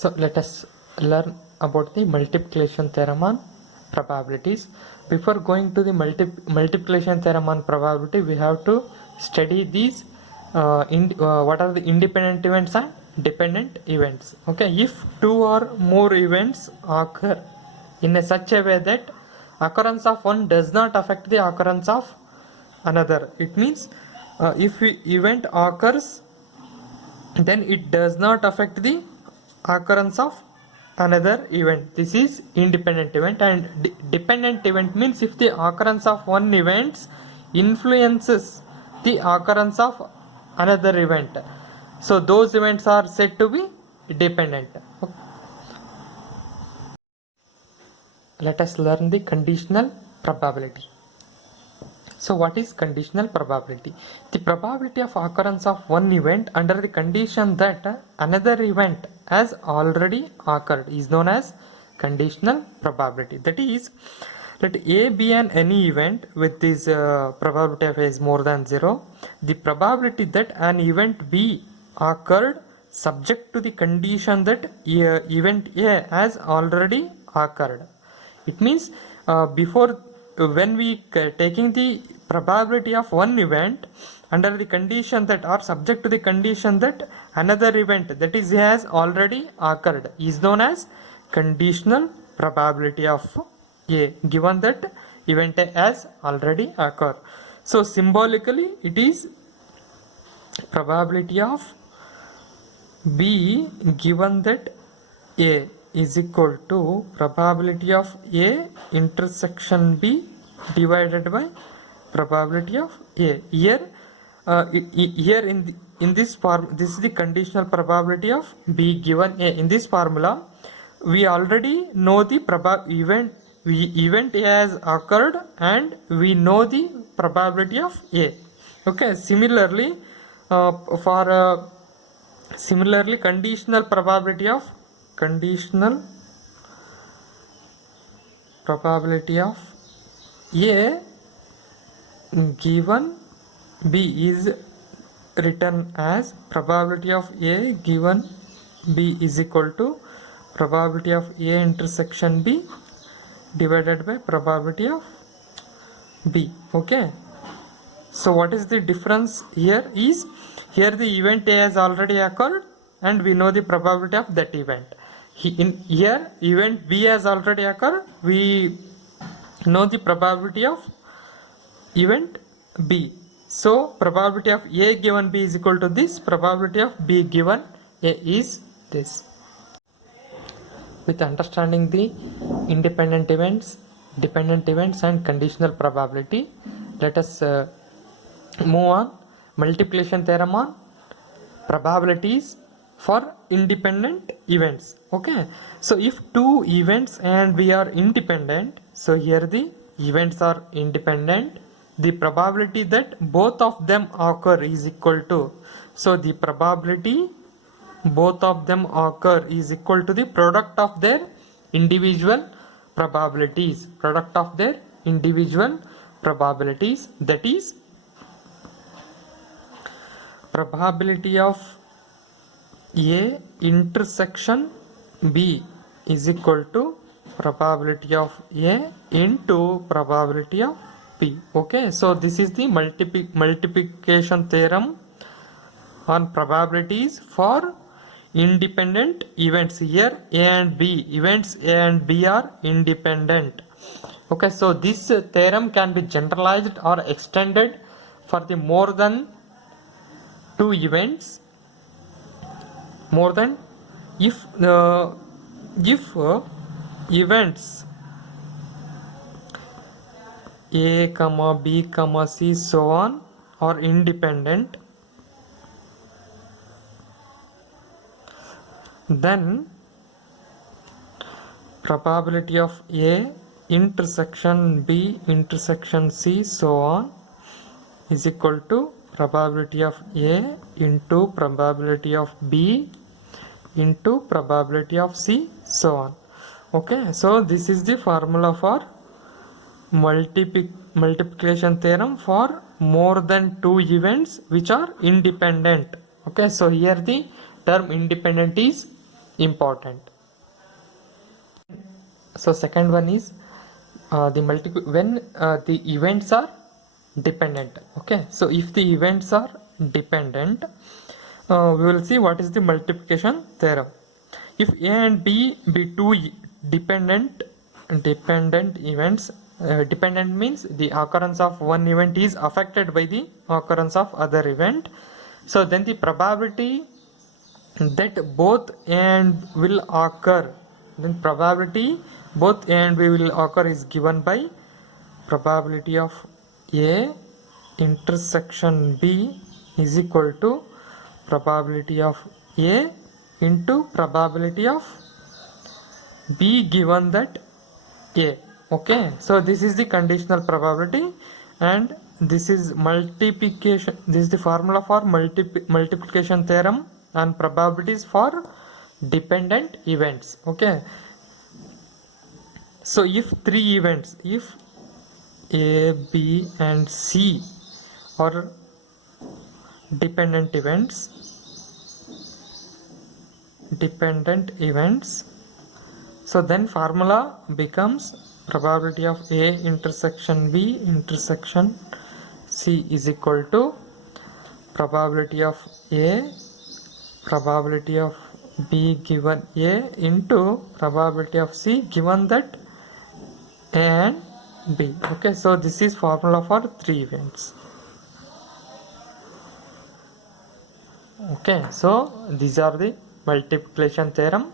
So let us learn about the multiplication theorem on probabilities. Before going to the multiplication theorem on probability, we have to study these what are the independent events and dependent events. Okay, if two or more events occur in a such a way that occurrence of one does not affect the occurrence of another, it means if event occurs, then it does not affect the occurrence of another event. This is independent event. And dependent event means if the occurrence of one event influences the occurrence of another event, so those events are said to be dependent. Okay. Let us learn the conditional probability. So what is conditional probability? The probability of occurrence of one event under the condition that another event has already occurred is known as conditional probability. That is, let A be an any event with this probability of A is more than 0. The probability that an event B occurred subject to the condition that event A has already occurred. It means before when we taking the probability of one event under the condition that or subject to the condition that another event that is has already occurred is known as conditional probability of A, given that event A has already occurred. So symbolically it is probability of B given that A is equal to probability of A intersection B divided by probability of A. Here in this form, this is the conditional probability of B given A. In this formula, we already know the event A has occurred and we know the probability of A. Okay. Similarly, similarly conditional probability of A given B is written as probability of A given B is equal to probability of A intersection B divided by probability of B. Okay. So what is the difference here is, here the event A has already occurred and we know the probability of that event. Here event B has already occurred, we know the probability of event B. So probability of A given B is equal to this, probability of B given A is this. With understanding the independent events, dependent events and conditional probability, let us move on multiplication theorem on probabilities for independent events. Okay, so if two events and we are independent, so here the events are independent, the probability that both of them occur is equal to, so the probability both of them occur is equal to the product of their individual probabilities, that is probability of A intersection B is equal to probability of A into probability of B. Okay, so this is the multiplication theorem on probabilities for independent events. Here A and B, events A and B are independent. Okay, so this theorem can be generalized or extended for the more than two events, more than if events A, B, C so on are independent, then probability of A intersection B intersection C so on is equal to probability of A into probability of B into probability of C so on. Okay, so this is the formula for multiplication theorem for more than two events which are independent. Okay, so here the term independent is important. So second one is when the events are dependent. Okay, so if the events are dependent, we will see what is the multiplication theorem. If A and B be two dependent events, dependent means the occurrence of one event is affected by the occurrence of other event, so then the probability that both A and will occur, then probability both A and B will occur is given by probability of A intersection B is equal to probability of A into probability of B given that A. Okay, so this is the conditional probability, and this is multiplication. This is the formula for multiplication theorem and probabilities for dependent events. Okay, so if three events, if A, B and C are dependent events, so then formula becomes probability of A intersection B intersection C is equal to probability of A, probability of B given A into probability of C given that A and B. Okay, so this is formula for three events. Okay, so these are the multiplication theorem